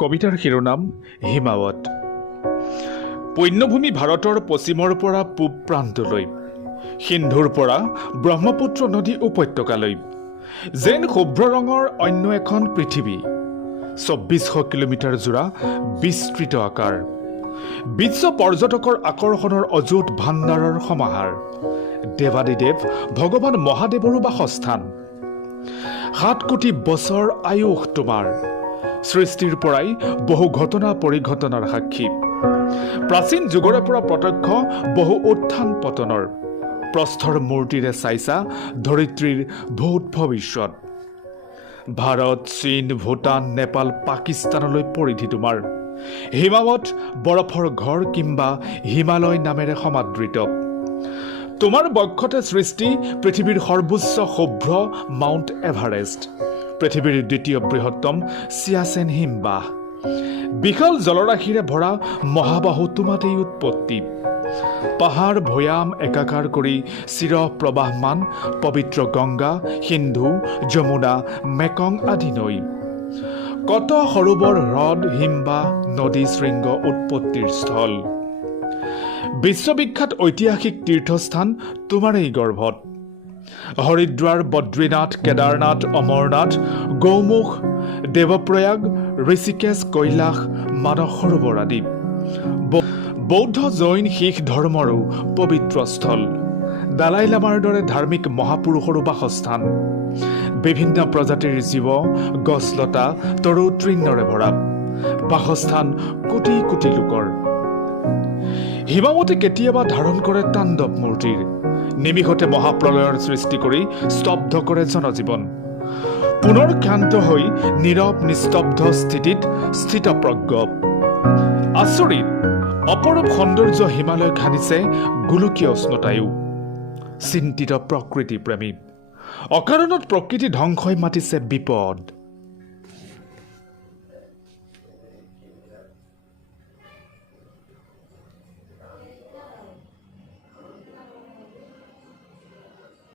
কবিতাৰ শিৰোনাম হিমাৱত। পুণ্যভূমি ভাৰতৰ পশ্চিমৰ পৰা পূব প্ৰান্তলৈ, সিন্ধুৰ পৰা ব্ৰহ্মপুত্ৰ নদী উপত্যকালৈ যেন শুভ্ৰ ৰঙৰ অন্য এখন পৃথিৱী। ২৪০০ কিলোমিটাৰ জোৰা বিস্তৃত আকাৰ, বিশ্ব পৰ্যটকৰ আকৰ্ষণৰ অযুত ভাণ্ডাৰৰ সমাহাৰ, দেৱাদিদেৱ ভগৱান মহাদেৱৰো বাসস্থান। ৭ কোটি বছৰ আয়ুস তোমাৰ, সৃষ্টিৰ পৰাই বহু ঘটনা পৰিঘটনাৰ সাক্ষী। প্ৰাচীন যুগৰে পৰা প্ৰত্যক্ষ বহু উত্থান পতনৰ, প্ৰস্থৰ মূৰ্তিৰে চাইছা ধৰিত্ৰীৰ ভূত ভৱিষ্যত। ভাৰত, চীন, ভূটান, নেপাল, পাকিস্তানলৈ পৰিধি তোমাৰ। হিমাৱত বৰফৰ ঘৰ কিম্বা হিমালয় নামেৰে সমাদৃত। তোমাৰ বক্ষতে সৃষ্টি পৃথিৱীৰ সৰ্বোচ্চ শুভ্ৰ মাউণ্ট এভাৰেষ্ট, পৃথিৱীৰ দ্বিতীয় বৃহত্তম চিয়াচেন হিমবাহ। বিশাল জলৰাশিৰে ভৰা মহাবাহু তোমাতেই উৎপত্তি। পাহাৰ ভৈয়াম একাকাৰ কৰি চিৰ প্ৰবাহমান পবিত্ৰ গংগা, সিন্ধু, যমুনা, মেকং আদি নৈ। কত সৰোবৰ, হ্ৰদ, হিমবাহ, নদী শৃংগ উৎপত্তিৰ স্থল। বিশ্ববিখ্যাত ঐতিহাসিক তীৰ্থস্থান তোমাৰেই গৰ্ভত। হৰিদ্বাৰ, বদ্ৰীনাথ, কেদাৰনাথ, অমৰনাথ, গৌমুখ, দেৱপ্ৰয়াগ, ঋষিকেশ, কৈলাশ, মানস সৰোবৰ আদি। বৌদ্ধ, জৈন, শিখ ধৰ্মৰো পবিত্ৰ স্থল। দালাই লামাৰ দৰে ধাৰ্মিক মহাপুৰুষৰো বাসস্থান। বিভিন্ন প্ৰজাতিৰ জীৱ, গছলতা, তৰু তৃণৰে ভৰা, বাসস্থান কোটি কোটি লোকৰ। হিমাৱতে কেতিয়াবা ধাৰণ কৰে তাণ্ডৱ মূৰ্তিৰ, নিমিষতে মহাপ্ৰলয়ৰ সৃষ্টি কৰি স্তব্ধ কৰে জনজীৱন। পুনৰ ক্ষান্ত হৈ নীৰৱ নিস্তব্ধ স্থিতিত স্থিতপ্ৰজ্ঞ। আচৰিত অপৰূপ সৌন্দৰ্য হিমালয় খানিছে গোলকীয় উষ্ণতায়ো। চিন্তিত প্ৰকৃতি প্ৰেমী, অকাৰণত প্ৰকৃতি ধ্বংসই মাতিছে বিপদ।